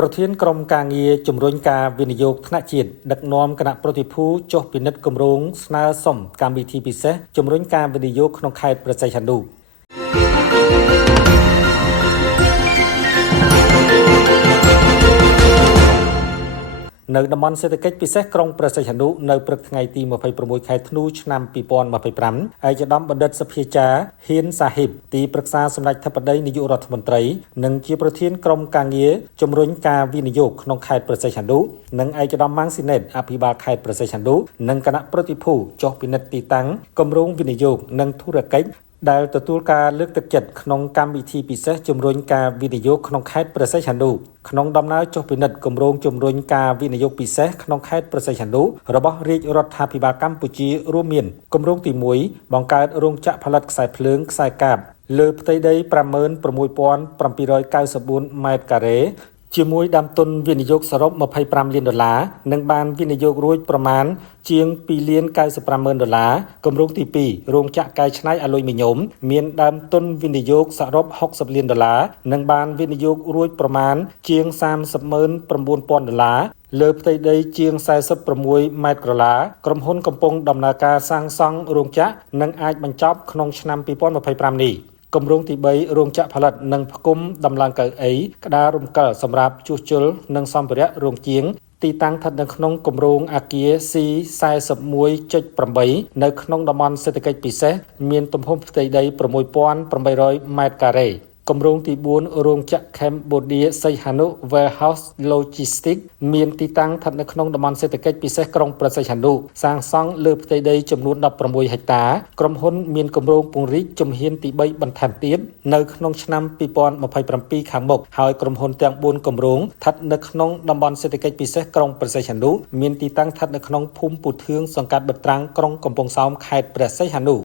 ប្រធានក្រុមការងារជំរុញការវិនិយោគថ្នាក់ជាតិដឹកនាំគណៈប្រតិភូចុះពិនិត្យគម្រោងស្នើសុំកម្មវិធីពិសេសជំរុញការវិនិយោគក្នុងខេត្តព្រះសីហនុនៅតំបន់សេដ្ឋកិច្ចពិសេសក្រុងព្រះសីហនុនៅព្រឹកថ្ងៃទី26ខែធ្នូឆ្នាំ2025ឯកឧត្តមបណ្ឌិតសភាចារ្យហ៊ានសាហ៊ីបទីប្រឹក្សាសម្ដេចធិបតីនាយករដ្ឋមន្ត្រីនិងជាប្រធានក្រុមការងារជំរុញការវិនិយោគក្នុងខេត្តព្រះសីហនុនិងឯកឧត្តមម៉ាងស៊ីណេតអភិបាលខេត្តព្រះសីហនុនិងគណៈប្រតិភូចុះពិនិត្យទីតាំងគម្រោងវិនិយោគនិងធុរកិច្ចដែលទទួលការលើកទឹកចិត្តក្នុងកម្មវិធីពិសេសជំរុញការវិនិយោគក្នុងខេត្តព្រះសីហនុក្នុងដំណើរចុះពិនិត្យគម្រោងជំរុញការវិនិយោគពិសេសក្នុងខេត្តព្រះសីហនុរបស់រាជរដ្ឋាភិបាលកម្ពុជារួមមានគម្រោងទី1បង្កើតរោងចក្រផលិតខ្សែភ្លើងខ្សែកាបលើផ្ទៃដី 56,794 ម៉ែត្រការ៉េជាមួយដើមទុនវិនិយោគសរុប$25 លាននិងបានវិនិយោគរួចប្រមាណជាង$2,95,000គម្រោងទី2រោងចក្រកែច្នៃអាលុយមីញ៉ុមមានដើមទុនវិនិយោគសរុប$60 លាននិងបានវិនិយោគរួចប្រមាណជាង$39,000លើផ្ទៃដីជាង46ម៉ែត្រក្រឡាក្រុមហ៊ុនកំពុងដំណើរការសាងសង់រោងចក្រនិងអាចបញ្ចប់ក្នុងឆ្នាំ2025នេះគម្រោងទី3រោងចក្រផលិតនិងផ្គុំដំឡើងកៅអីក្តាររំកិលសម្រាប់ជួសជុលនិងសម្ភារៈរោងជាងទីតាំងស្ថិតនៅក្នុងគម្រោងអគារ C41.8 នៅក្នុងតំបន់សេដ្ឋកិច្ចពិសេសមានទំហំផ្ទៃដី 6,800 ម៉ែត្រការ៉េគម្រោងទី4រោងចក្រ Cambodia Sihanouk Warehouse Logistics មានទីតាំងស្ថិតនៅក្នុងតំបន់សេដ្ឋកិច្ចពិសេសក្រុងព្រះសីហនុសាងសង់លើផ្ទៃដីចំនួន16ហិកតាក្រុមហ៊ុនមានគម្រោងពង្រីកជំហានទី3បន្ថែមទៀតនៅក្នុងឆ្នាំ2027ខាងមុខហើយក្រុមហ៊ុនទាំង4គម្រោងស្ថិតនៅក្នុងតំបន់សេដ្ឋកិច្ចពិសេសក្រុងព្រះសីហនុមានទីតាំងស្ថិតនៅក្នុងភូមិពូធឿងសង្កាត់បិត្រាំងក្រុងកំពង់សោមខេត្តព្រះសីហនុ